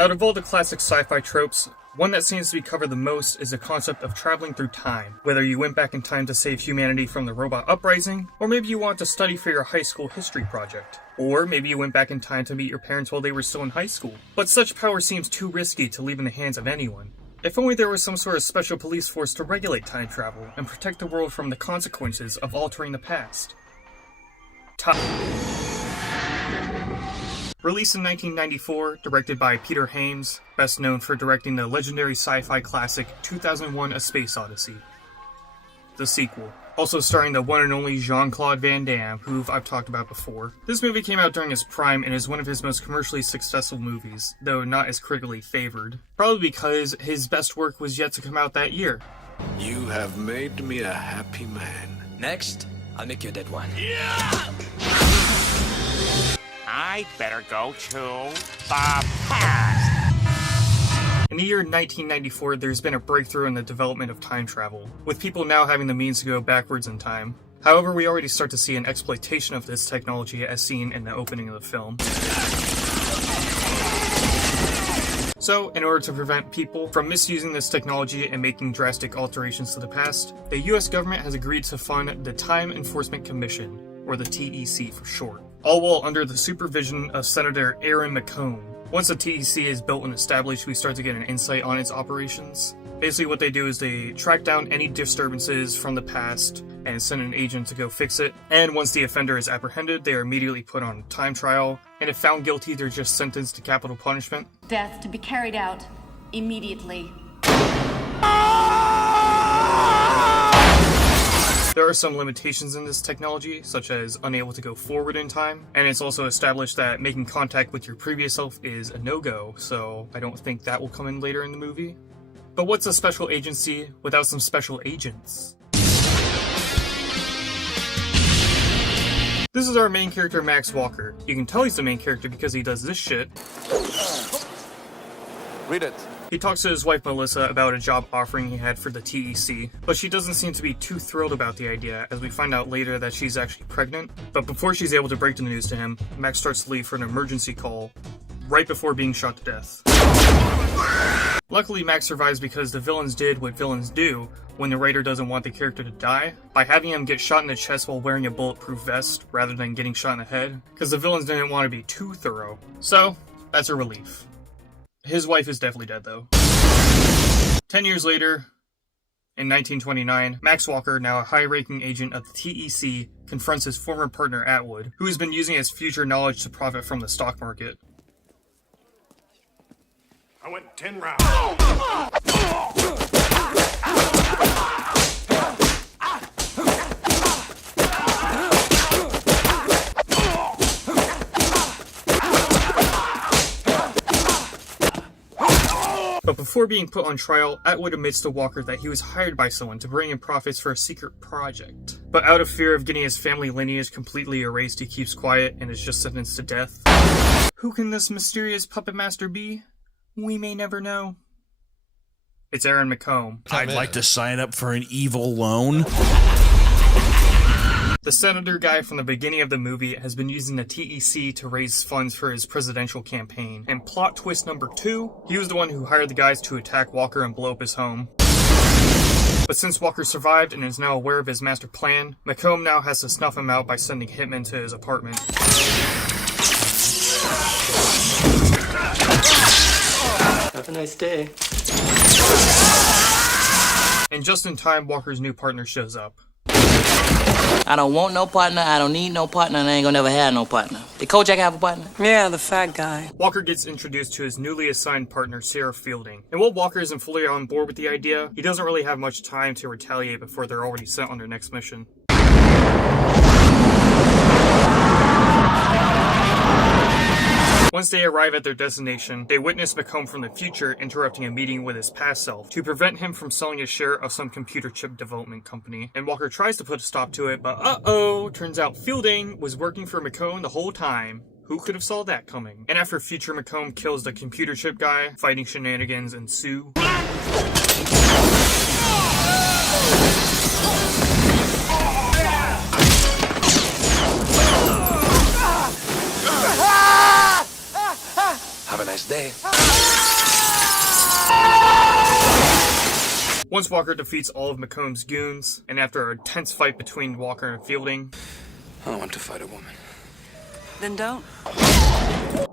Out of all the classic sci-fi tropes, one that seems to be covered the most is the concept of traveling through time. Whether you went back in time to save humanity from the robot uprising, or maybe you want to study for your high school history project. Or maybe you went back in time to meet your parents while they were still in high school. But such power seems too risky to leave in the hands of anyone. If only there was some sort of special police force to regulate time travel and protect the world from the consequences of altering the past. Released in 1994, directed by Peter Haynes, best known for directing the legendary sci-fi classic 2001: A Space Odyssey. The sequel. Also starring the one and only Jean Claude Van Damme, who I've talked about before. This movie came out during his prime and is one of his most commercially successful movies, though not as critically favored. Probably because his best work was yet to come out that year. You have made me a happy man. Next, I'll make you a dead one. Yeah! I'd better go to the past. In the year 1994, there's been a breakthrough in the development of time travel, with people now having the means to go backwards in time. However, we already start to see an exploitation of this technology as seen in the opening of the film. So, in order to prevent people from misusing this technology and making drastic alterations to the past, the US government has agreed to fund the Time Enforcement Commission, or the TEC for short, all while under the supervision of Senator Aaron McComb. Once the TEC is built and established, we start to get an insight on its operations. Basically what they do is they track down any disturbances from the past and send an agent to go fix it. And once the offender is apprehended, they are immediately put on time trial. And if found guilty, they're just sentenced to capital punishment. Death to be carried out immediately. There are some limitations in this technology, such as unable to go forward in time, and it's also established that making contact with your previous self is a no-go, so I don't think that will come in later in the movie. But what's a special agency without some special agents? This is our main character, Max Walker. You can tell he's the main character because he does this shit. Read it. He talks to his wife Melissa about a job offering he had for the TEC, but she doesn't seem to be too thrilled about the idea, as we find out later that she's actually pregnant. But before she's able to break the news to him, Max starts to leave for an emergency call, right before being shot to death. Luckily, Max survives because the villains did what villains do when the writer doesn't want the character to die, by having him get shot in the chest while wearing a bulletproof vest, rather than getting shot in the head, because the villains didn't want to be too thorough. So, that's a relief. His wife is definitely dead, though. 10 years later, in 1929, Max Walker, now a high-ranking agent of the TEC, confronts his former partner Atwood, who has been using his future knowledge to profit from the stock market. I went 10 rounds. But before being put on trial, Atwood admits to Walker that he was hired by someone to bring in profits for a secret project. But out of fear of getting his family lineage completely erased, he keeps quiet and is just sentenced to death. Who can this mysterious puppet master be? We may never know. It's Aaron McComb. I'd like to sign up for an evil loan. The senator guy from the beginning of the movie has been using the TEC to raise funds for his presidential campaign. And plot twist number 2, he was the one who hired the guys to attack Walker and blow up his home. But since Walker survived and is now aware of his master plan, McComb now has to snuff him out by sending hitmen to his apartment. Have a nice day. And just in time, Walker's new partner shows up. I don't want no partner, I don't need no partner, and I ain't gonna never have no partner. Did Kojak have a partner? Yeah, the fat guy. Walker gets introduced to his newly assigned partner, Sarah Fielding. And while Walker isn't fully on board with the idea, he doesn't really have much time to retaliate before they're already sent on their next mission. Once they arrive at their destination, they witness McComb from the future interrupting a meeting with his past self to prevent him from selling a share of some computer chip development company. And Walker tries to put a stop to it, but turns out Fielding was working for McComb the whole time. Who could have saw that coming? And after future McComb kills the computer chip guy, fighting shenanigans ensue. Have a nice day. Once Walker defeats all of McComb's goons, and after a tense fight between Walker and Fielding, I don't want to fight a woman. Then don't.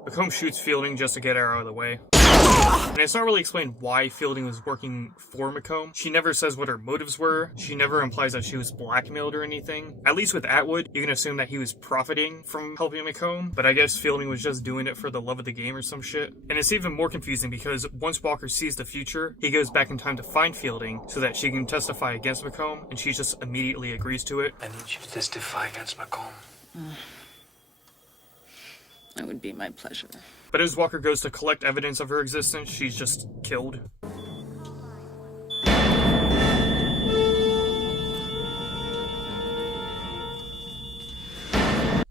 McComb shoots Fielding just to get her out of the way. And it's not really explained why Fielding was working for McComb. She never says what her motives were. She never implies that she was blackmailed or anything. At least with Atwood, you can assume that he was profiting from helping McComb, but I guess Fielding was just doing it for the love of the game or some shit. And it's even more confusing because once Walker sees the future, he goes back in time to find Fielding so that she can testify against McComb, and she just immediately agrees to it. I need you to testify against McComb. That would be my pleasure. But as Walker goes to collect evidence of her existence, she's just killed.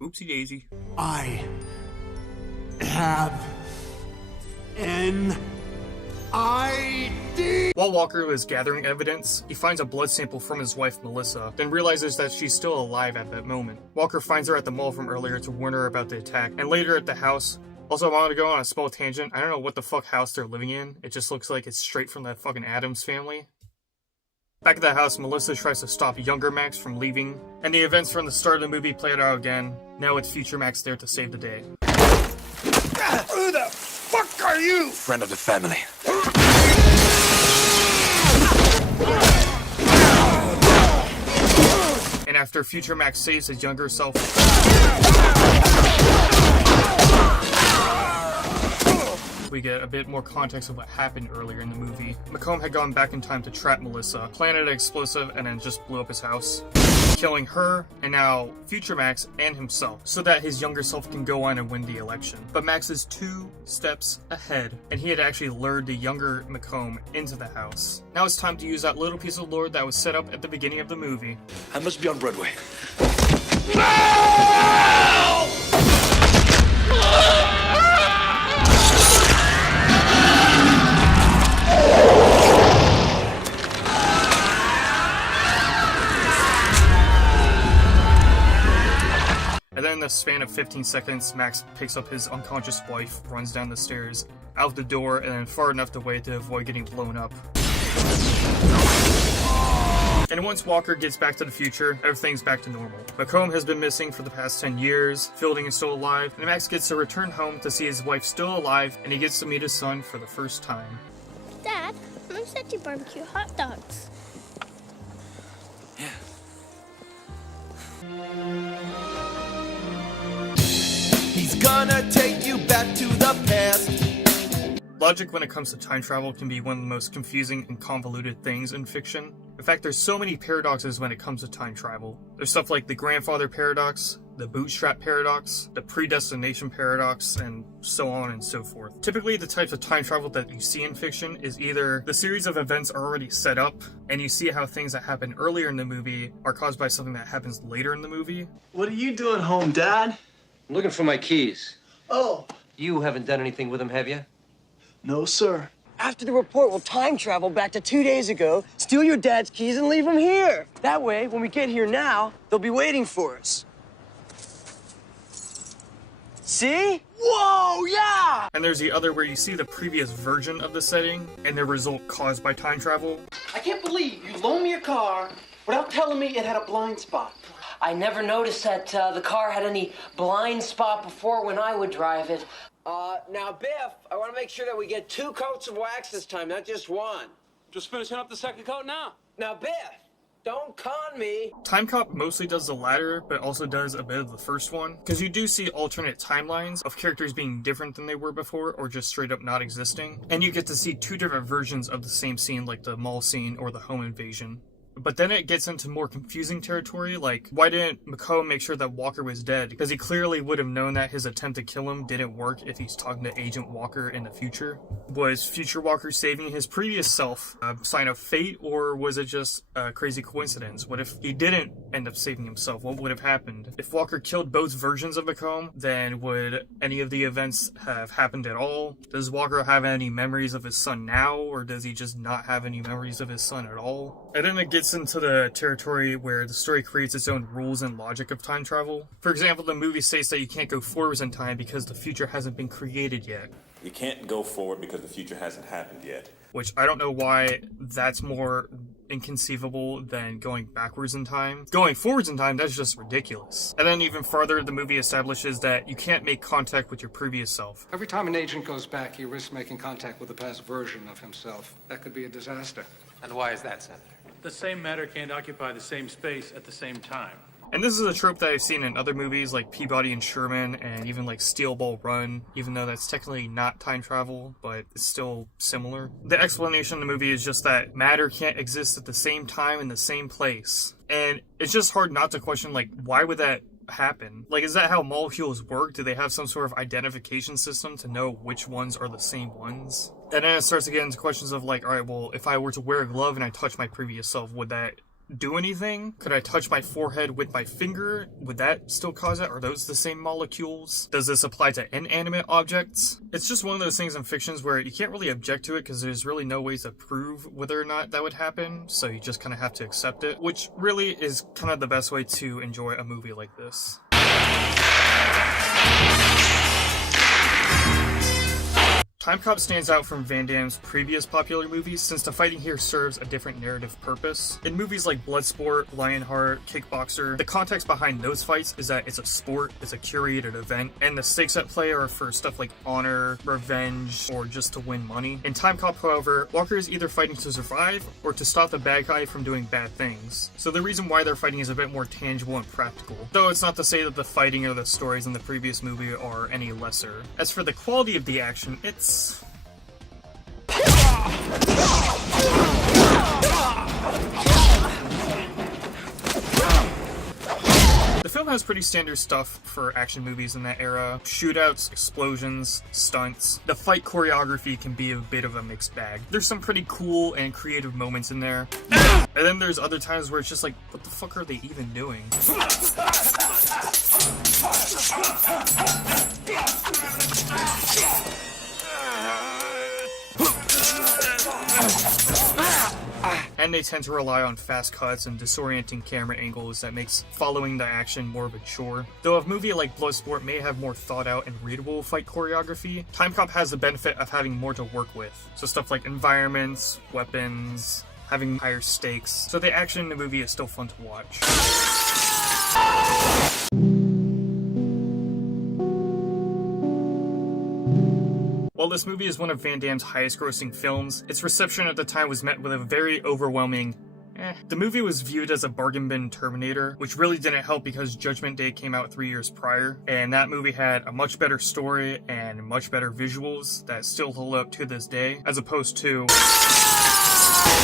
Oopsie daisy. I have an ID. While Walker was gathering evidence, he finds a blood sample from his wife Melissa, then realizes that she's still alive at that moment. Walker finds her at the mall from earlier to warn her about the attack, and later at the house. Also, I wanted to go on a small tangent. I don't know what the fuck house they're living in. It just looks like it's straight from that fucking Addams Family. Back at the house, Melissa tries to stop younger Max from leaving, and the events from the start of the movie play out again. Now it's future Max there to save the day. Who the fuck are you? Friend of the family. And after future Max saves his younger self, we get a bit more context of what happened earlier in the movie. McComb had gone back in time to trap Melissa, planted an explosive, and then just blew up his house, killing her, and now future Max and himself, so that his younger self can go on and win the election. But Max is 2 steps ahead, and he had actually lured the younger McComb into the house. Now it's time to use that little piece of lore that was set up at the beginning of the movie. I must be on Broadway. And then in the span of 15 seconds, Max picks up his unconscious wife, runs down the stairs, out the door, and then far enough away to avoid getting blown up. And once Walker gets back to the future, everything's back to normal. McComb has been missing for the past 10 years, Fielding is still alive, and Max gets to return home to see his wife still alive, and he gets to meet his son for the first time. Dad, I'm gonna set you barbecue hot dogs. Yeah. He's gonna take you back to the past. Logic when it comes to time travel can be one of the most confusing and convoluted things in fiction. In fact, there's so many paradoxes when it comes to time travel. There's stuff like the grandfather paradox, the bootstrap paradox, the predestination paradox, and so on and so forth. Typically, the types of time travel that you see in fiction is either the series of events are already set up, and you see how things that happen earlier in the movie are caused by something that happens later in the movie. What are you doing home, Dad? I'm looking for my keys. Oh, You haven't done anything with them, have you? no, sir. After the report, we'll time travel back to 2 days ago, steal your dad's keys, and leave them here. That way, when we get here now, they'll be waiting for us. See? Whoa, yeah! And there's the other where you see the previous version of the setting and the result caused by time travel. I can't believe you loaned me your car without telling me it had a blind spot. I never noticed that the car had any blind spot before when I would drive it. Now, Biff, I want to make sure that we get 2 coats of wax this time, not just 1. Just finishing up the second coat now. Now, Biff, don't con me. Time Cop mostly does the latter, but also does a bit of the first one, because you do see alternate timelines of characters being different than they were before, or just straight up not existing. And you get to see 2 different versions of the same scene, like the mall scene or the home invasion. But then it gets into more confusing territory, like, why didn't McComb make sure that Walker was dead? Because he clearly would have known that his attempt to kill him didn't work if he's talking to Agent Walker in the future. Was future Walker saving his previous self a sign of fate, or was it just a crazy coincidence? What if he didn't end up saving himself? What would have happened? If Walker killed both versions of McComb, then would any of the events have happened at all? Does Walker have any memories of his son now, or does he just not have any memories of his son at all? And then it gets into the territory where the story creates its own rules and logic of time travel. For example, the movie states that you can't go forwards in time because the future hasn't been created yet. You can't go forward because the future hasn't happened yet. Which I don't know why that's more inconceivable than going backwards in time. Going forwards in time, that's just ridiculous. And then even farther, the movie establishes that you can't make contact with your previous self. Every time an agent goes back, he risks making contact with the past version of himself. That could be a disaster. And why is that, Senator? The same matter can't occupy the same space at the same time. And this is a trope that I've seen in other movies like Peabody and Sherman and even like Steel Ball Run, even though that's technically not time travel, but it's still similar. The explanation in the movie is just that matter can't exist at the same time in the same place. And it's just hard not to question, like, why would that happen? Like, is that how molecules work? Do they have some sort of identification system to know which ones are the same ones? And then it starts to get into questions of like, alright, well, if I were to wear a glove and I touch my previous self, would that do anything? Could I touch my forehead with my finger? Would that still cause it? Are those the same molecules? Does this apply to inanimate objects? It's just one of those things in fictions where you can't really object to it because there's really no ways to prove whether or not that would happen, so you just kind of have to accept it, which really is kind of the best way to enjoy a movie like this. Time Cop stands out from Van Damme's previous popular movies since the fighting here serves a different narrative purpose. In movies like Bloodsport, Lionheart, Kickboxer, the context behind those fights is that it's a sport, it's a curated event, and the stakes at play are for stuff like honor, revenge, or just to win money. In Time Cop, however, Walker is either fighting to survive or to stop the bad guy from doing bad things. So the reason why they're fighting is a bit more tangible and practical. Though it's not to say that the fighting or the stories in the previous movie are any lesser. As for the quality of the action, it's the film has pretty standard stuff for action movies in that era. Shootouts, explosions, stunts. The fight choreography can be a bit of a mixed bag. There's some pretty cool and creative moments in there. And then there's other times where it's just like, what the fuck are they even doing? And they tend to rely on fast cuts and disorienting camera angles that makes following the action more of a chore. Though a movie like Bloodsport may have more thought out and readable fight choreography, Time Cop has the benefit of having more to work with. So stuff like environments, weapons, having higher stakes. So the action in the movie is still fun to watch. While this movie is one of Van Damme's highest grossing films, its reception at the time was met with a very overwhelming The movie was viewed as a bargain bin Terminator, which really didn't help because Judgment Day came out 3 years prior, and that movie had a much better story and much better visuals that still hold up to this day, as opposed to...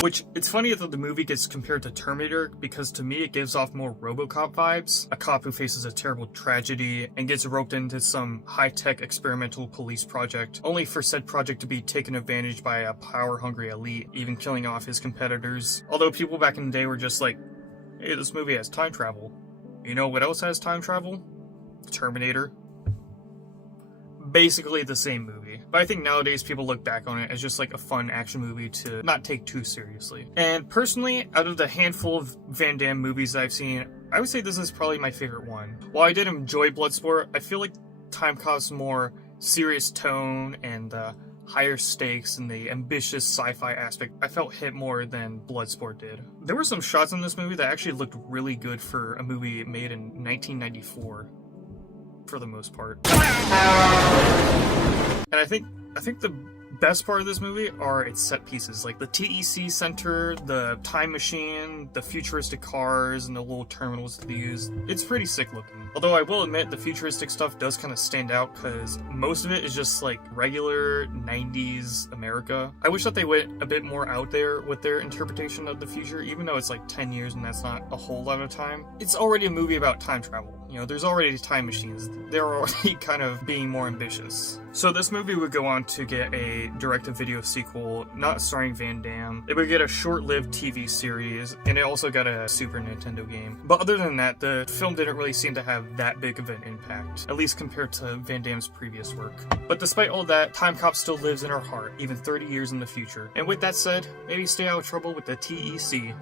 Which, it's funny that the movie gets compared to Terminator, because to me it gives off more RoboCop vibes. A cop who faces a terrible tragedy and gets roped into some high-tech experimental police project, only for said project to be taken advantage by a power-hungry elite, even killing off his competitors. Although people back in the day were just like, hey, this movie has time travel. You know what else has time travel? Terminator. Basically the same movie. But I think nowadays people look back on it as just like a fun action movie to not take too seriously. And personally, out of the handful of Van Damme movies that I've seen, I would say this is probably my favorite one. While I did enjoy Bloodsport, I feel like Time Cop's more serious tone and higher stakes and the ambitious sci-fi aspect I felt hit more than Bloodsport did. There were some shots in this movie that actually looked really good for a movie made in 1994. For the most part. And I think the best part of this movie are its set pieces, like the TEC Center, the time machine, the futuristic cars, and the little terminals that they use. It's pretty sick looking. Although I will admit the futuristic stuff does kind of stand out because most of it is just like regular 90s America. I wish that they went a bit more out there with their interpretation of the future, even though it's like 10 years and that's not a whole lot of time. It's already a movie about time travel. You know, there's already time machines. They're already kind of being more ambitious. So this movie would go on to get a direct-to-video sequel, not starring Van Damme. It would get a short-lived TV series, and it also got a Super Nintendo game. But other than that, the film didn't really seem to have that big of an impact, at least compared to Van Damme's previous work. But despite all that, Time Cop still lives in our heart, even 30 years in the future. And with that said, maybe stay out of trouble with the TEC.